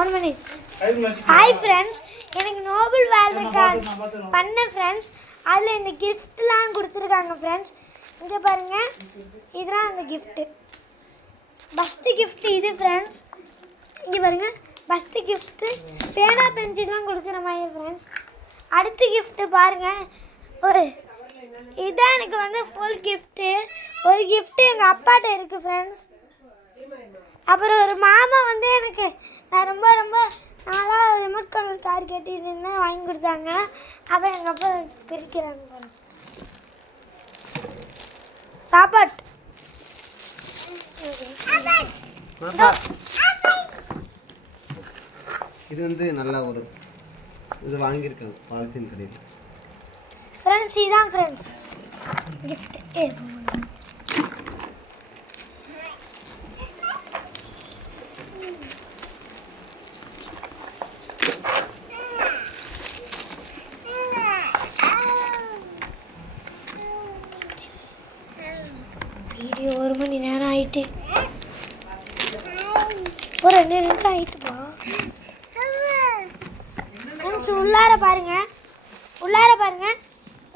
1 minute. Hi friends, எனக்கு Nobel world record பண்ண friends. அதில் இந்த கிஃப்ட்லாம் கொடுத்துருக்காங்க ஃப்ரெண்ட்ஸ். இங்கே பாருங்கள், இதுதான் அந்த கிஃப்ட்டு. ஃபஸ்ட்டு கிஃப்ட்டு இது ஃப்ரெண்ட்ஸ். இங்கே பாருங்கள், ஃபஸ்ட்டு கிஃப்ட்டு பேனா பென்சில்லாம் கொடுக்குற மாதிரி ஃப்ரெண்ட்ஸ். அடுத்த கிஃப்ட்டு பாருங்கள், ஒரு இதுதான் எனக்கு வந்து ஃபுல் கிஃப்ட்டு. ஒரு கிஃப்ட்டு எங்கள் அப்பாட்ட இருக்குது ஃப்ரெண்ட்ஸ். அப்புறம் ஒரு மாமா வந்து எனக்கு நான் ரொம்ப நாளாக ரிமோட் கண்ட்ரோல் கார் கேட்டிருந்தேன், வாங்கி கொடுத்தாங்க. அப்புறம் எங்கள் அப்பா பிரிக்கிறாங்க பாருங்க. சாப்பாடு இது வந்து நல்ல ஒரு இது வாங்கியிருக்காங்க பாலித்தீன் கடையில் ஃப்ரெண்ட்ஸ். இதுதான் ஃப்ரெண்ட்ஸ் கிஃப்ட். வீடியோ 1 மணி நேரம் ஆயிட்டு, ஒரு 2 நிமிஷம் ஆயிட்டுப்பா. உள்ளார பாருங்க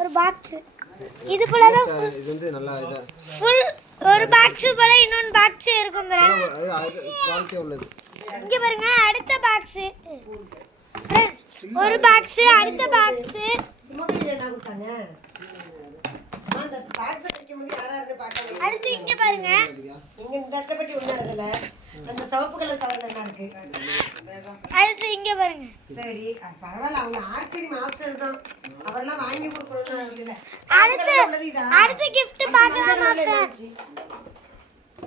ஒரு பாக்ஸ். இது போல தான் இது வந்து நல்லா இதா ஃபுல் ஒரு பாக்ஸ் போல இன்னொரு பாக்ஸ் இருக்கும் ஃப்ரெண்ட்ஸ். குவாலிட்டி உள்ளது. இங்க பாருங்க, அடுத்த பாக்ஸ் ஃப்ரெண்ட்ஸ். ஒரு பாக்ஸ், அடுத்த பாக்ஸ். அடுத்து இங்க பாருங்க, இங்க இந்த அட்டைப்பட்டி உள்ளதுல அந்த சிவப்பு கலர் கவர்ல என்ன இருக்கு. அடுத்து இங்க பாருங்க. சரி, பரவாயில்ல, அவங்க ஆர்ச்சரி மாஸ்டர் தான், அவரெல்லாம் வாங்கி கொடுக்கணும்னு இல்ல. அடுத்த gift பார்க்கலாமா ஃப்ரெண்ட்ஸ்?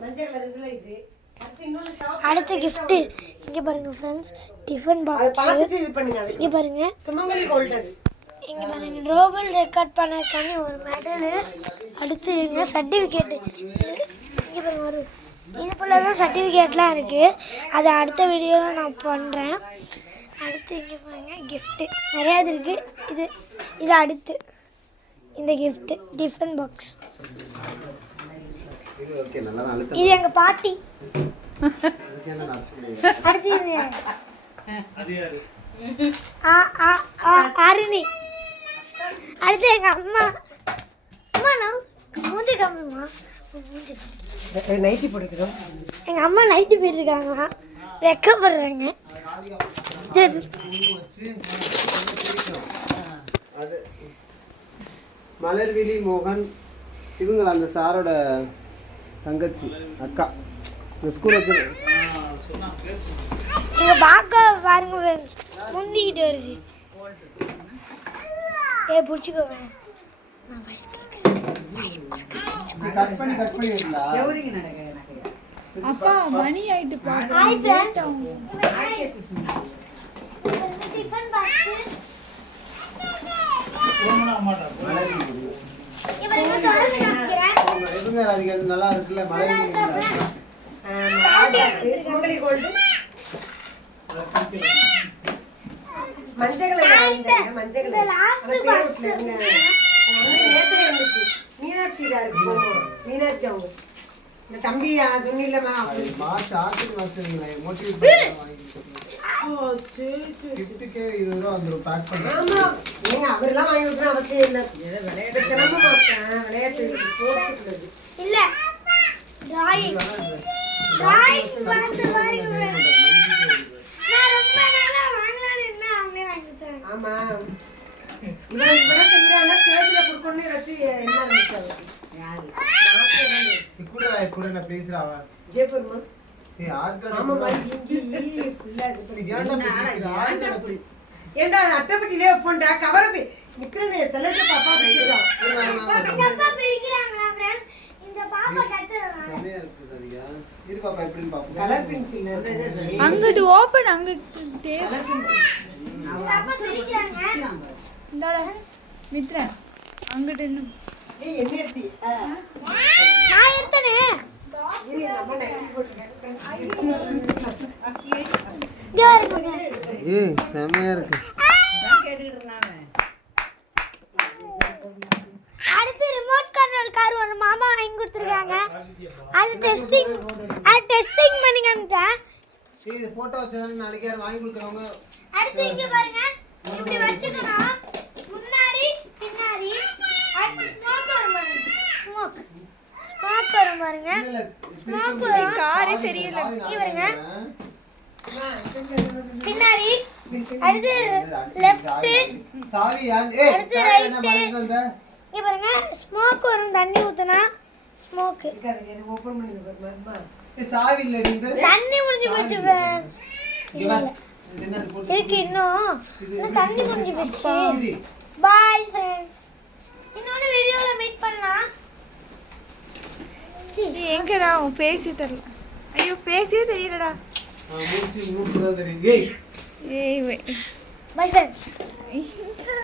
மஞ்சள் கலர் இதுல இது. அடுத்த gift இங்க பாருங்க ஃப்ரெண்ட்ஸ், டிஃபன் பாக்ஸ். அத பார்த்துட்டு இது பண்ணுங்க. இங்க பாருங்க, சுமங்கலி கோல்டர். இங்க பாருங்க, நோபல் ரெக்கார்ட் பண்ணிருக்காங்க ஒரு மெடல். அடுத்து இங்க சர்டிபிகேட். இங்க பாருங்க, ஒரு இது போல தான் சர்டிபிகேட்லாம் இருக்கு. அது அடுத்த வீடியோல நான் பண்றேன். அடுத்து இங்க பாருங்க, gift நிறைய இருக்கு. இது அடுத்து இந்த gift டிஃபன் பாக்ஸ். இது ஓகே, நல்லா அழுத்தம். இது எங்க பாட்டி. அடுத்து அது யாரு? அருணி. அடுத்து எங்க அம்மா. அம்மா நான் மூஞ்சி காமிமா. மூஞ்சி நைட்டி போட்டுக்கிறோம். எங்க அம்மா நைட்டி போயிருக்காங்க, வெக்கப்படுறாங்க. அது மலர்விழி மோகன், இவங்க அந்த சாரோட தங்கச்சி அக்கா. இந்த ஸ்கூல் வச்சு இங்க பாக்க பாருங்க, முந்திக்கிட்டு வருது. பிடிச்சிக்கோவேன். நான் வாய்ஸ் கேட்குறேன். கட் பண்ணி வைங்களா? அப்பா மணி ஆயிட்டு பா. Hi friends, tiffin box. இவங்க அது நல்லா இருக்குல்ல, மலர்விழி சுமங்கலி கோல்டு. மஞ்சள் கலர் மஞ்சள் கலர். அந்த பேர் இருங்க. நேத்துல இருந்துச்சு. மீனாட்சி தான் இருக்கு. மீனாட்சி அவங்க இந்த தம்பி சொன்னில்லமா மார்ச் ஆர்ச்சரி மாஸ்டர்ங்களே மோட்டிவேட் பண்ணி வாங்கி கிஃப்ட்டுக்கே 20 ரூபா வந்துரும் பேக் பண்ணி. ஆமா, நீங்க அவரெல்லாம் வாங்கி கொடுக்கணும் அவசியம் இல்லை. விளையாட்டு தினமும் விளையாட்டு ஸ்போர்ட்ஸ் இல்ல டிராயிங் பார்த்து பாருங்க. நான் ரொம்ப நாளா வாங்கலாம்னு என்ன அவங்களே வாங்கி தராங்க. ஆமா, இவன் செய்யறானா ஸ்டேஜ்ல குடுக்கணும்னு வச்சு என்ன இருந்துச்சு. யாரு கூட நான் பேசுறாவா ஜெயபுர்மா. ஏய் ஆர்கா. ஆமா மாதிரி இங்கி ஃபுல்லா இது ஏண்டா அட்டைப்பட்டிலே போண்டா கவர் நிக்கிறனே செலக்ட் பாப்பா பிடிச்சதா. அப்பா பிரிக்கிறாங்களா ஃப்ரெண்ட்ஸ்? இந்த பாப்பா கட்டறாங்க. செமையா இருக்குதுயா. இரு பாப்பா எப்படின்னு பாப்போம். கலர் பென்சில் அங்கட்டு ஓபன் அங்கட்டு கலர் பென்சில். அப்பா பிரிக்கிறாங்க. இந்தடா மித்ரன் அங்கட்டு இன்னும் ஏய் என்ன எடுத்தி? நான் எடுத்தனே. இரு நம்ம நைட்டி போட்டுட்டேன். இங்க பாருங்க. ஏய் செமையா இருக்கு. அடுத்து ரிமோட் கண்ட்ரோல் கார் ஒரு மாமா வாங்கி கொடுத்துருக்காங்க. அது டெஸ்டிங் பண்ணி காமிட்டேன். ஏய் இது போட்டோ வச்சதானே நாளைக்கு யாரும் வாங்கி கொடுக்குறவங்க. அடுத்து இங்க பாருங்க இப்படி வச்சுக்கணும் முன்னாடி பின்னாடி அடுத்து ஸ்மோக் வரும் பாருங்க ஸ்மோக் வரும் பாருங்க இல்ல ஸ்மோக் வரும் காரே தெரியல. இங்க பாருங்க பின்னாடி அடுத்து லெஃப்ட் சாவி ஏய் அடுத்து சாவி என்ன right. மறந்து வந்த? இங்க பாருங்க ஸ்மோக் வரும் தண்ணி ஊத்துனா ஸ்மோக் ஓபன் பண்ணி பாருமா. ஏய் சாவி இல்லடி இது. தண்ணி முடிஞ்சு போச்சு friends. இங்க வா. இது என்னது போட்டு? இருக்கு இன்னும் தண்ணி முடிஞ்சு போச்சு இது. பாய் ஃப்ரெண்ட்ஸ் இன்னொரு வீடியோல மீட் பண்ணலாம் இது எங்கடா உன் பேசி தெரியல. ஐயோ பேசியே தெரியலடா. மூச்சு மூக்கு தான் தெரியும். ஏய் ஏய் வை. Bye friends